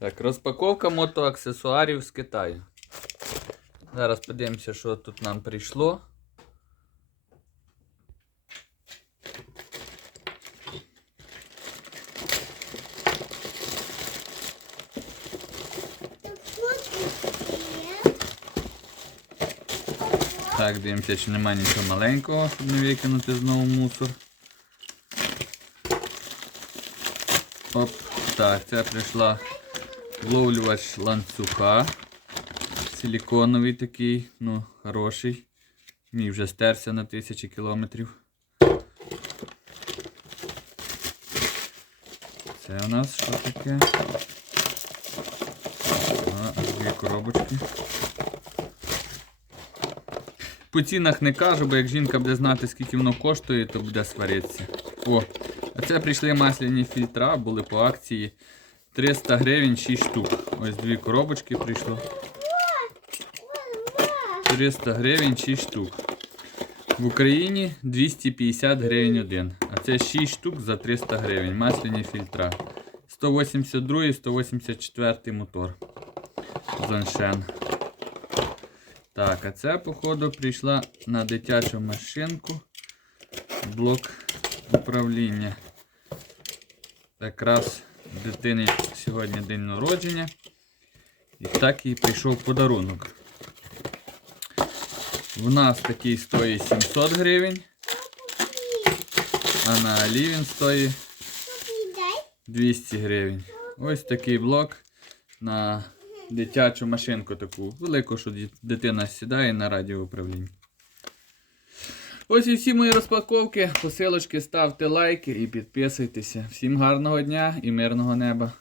Так, розпаковка мотоаксесуарів з Китаю. Зараз подивимося, що тут нам прийшло. Так, дивимося, чи немає нічого маленького, щоб не викинути знову мусор. Оп, так, це прийшла вловлювач ланцюга. Силіконовий такий, ну, хороший. Мій вже стерся на тисячі кілометрів. Це у нас що таке? А, дві коробочки. По цінах не кажу, бо як жінка буде знати, скільки воно коштує, то буде сваритися. О, а це прийшли масляні фільтра, були по акції 300 гривень 6 штук. Ось дві коробочки прийшло. 300 гривень 6 штук. В Україні 250 гривень один. А це 6 штук за 300 гривень. Масляні фільтра. 182 184 мотор. Зоншен. Так, а це, походу, прийшла на дитячу машинку. Блок управління. Якраз дитини сьогодні день народження. І так їй прийшов подарунок. В нас такий стоїть 700 гривень, а на Алі він стоїть 200 гривень. Ось такий блок на дитячу машинку таку велику, що дитина сідає на радіоуправлінні. Ось і всі мої розпаковки. Посилочки ставте лайки і підписуйтеся. Всім гарного дня і мирного неба.